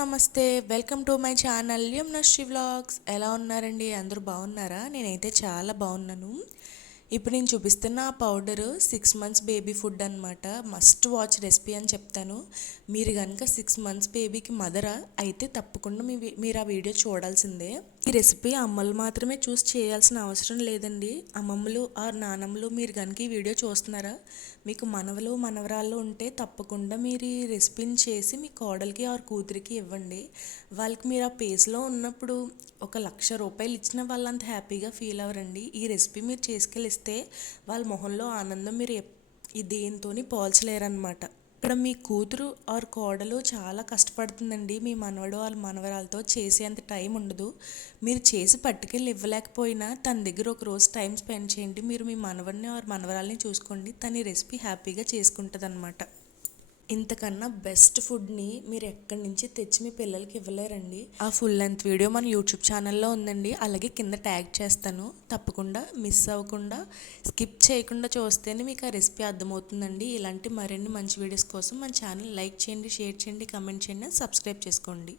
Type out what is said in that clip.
నమస్తే. Welcome to my channel Yamunashri vlogs. ఎలా ఉన్నారండి? అందరూ బాగున్నారా? నేనైతే చాలా బాగున్నాను. ఇప్పుడు నేను చూపిస్తున్న ఆ పౌడరు 6 మంత్స్ బేబీ ఫుడ్ అనమాట. మస్ట్ వాచ్ రెసిపీ అని చెప్తాను. మీరు కనుక 6 మంత్స్ బేబీకి మదరా అయితే తప్పకుండా మీరు ఆ వీడియో చూడాల్సిందే. ఈ రెసిపీ అమ్మలు మాత్రమే చూసి చేయాల్సిన అవసరం లేదండి. అమ్మమ్మలు ఆర్ నానమ్మలు మీరు కనుక ఈ వీడియో చూస్తున్నారా, మీకు మనవలు మనవరాళ్ళు ఉంటే తప్పకుండా మీరు ఈ రెసిపీని చేసి మీ కోడలికి ఆర్ కూతురికి ఇవ్వండి. వాళ్ళకి మీరు ఆ పేస్లో ఉన్నప్పుడు 1,00,000 రూపాయలు ఇచ్చిన వాళ్ళు అంత హ్యాపీగా ఫీల్ అవ్వరండి. ఈ రెసిపీ మీరు చేసుకెళ్ళిస్తే వాళ్ళ మొహంలో ఆనందం మీరు దేనితోని పోల్చలేరన్నమాట. ఇక్కడ మీ కూతురు ఆర్ కోడలు చాలా కష్టపడుతుందండి. మీ మనవడు వాళ్ళ మనవరాలతో చేసేంత టైం ఉండదు. మీరు చేసి పట్టుకెళ్ళి ఇవ్వలేకపోయినా తన దగ్గర ఒక రోజు టైం స్పెండ్ చేయండి. మీరు మీ మనవడిని ఆర్ మనవరాలని చూసుకోండి. తన ఈ రెసిపీ హ్యాపీగా చేసుకుంటుంది అనమాట. ఇంతకన్నా బెస్ట్ ఫుడ్ని మీరు ఎక్కడి నుంచి తెచ్చి మీ పిల్లలకి ఇవ్వలేరండి. ఆ ఫుల్ లెంత్ వీడియో మన యూట్యూబ్ ఛానల్లో ఉందండి. అలాగే కింద ట్యాగ్ చేస్తాను. తప్పకుండా మిస్ అవ్వకుండా స్కిప్ చేయకుండా చూస్తేనే మీకు ఆ రెసిపీ అర్థమవుతుందండి. ఇలాంటి మరిన్ని మంచి వీడియోస్ కోసం మన ఛానల్ లైక్ చేయండి, షేర్ చేయండి, కమెంట్ చేయండి, సబ్స్క్రైబ్ చేసుకోండి.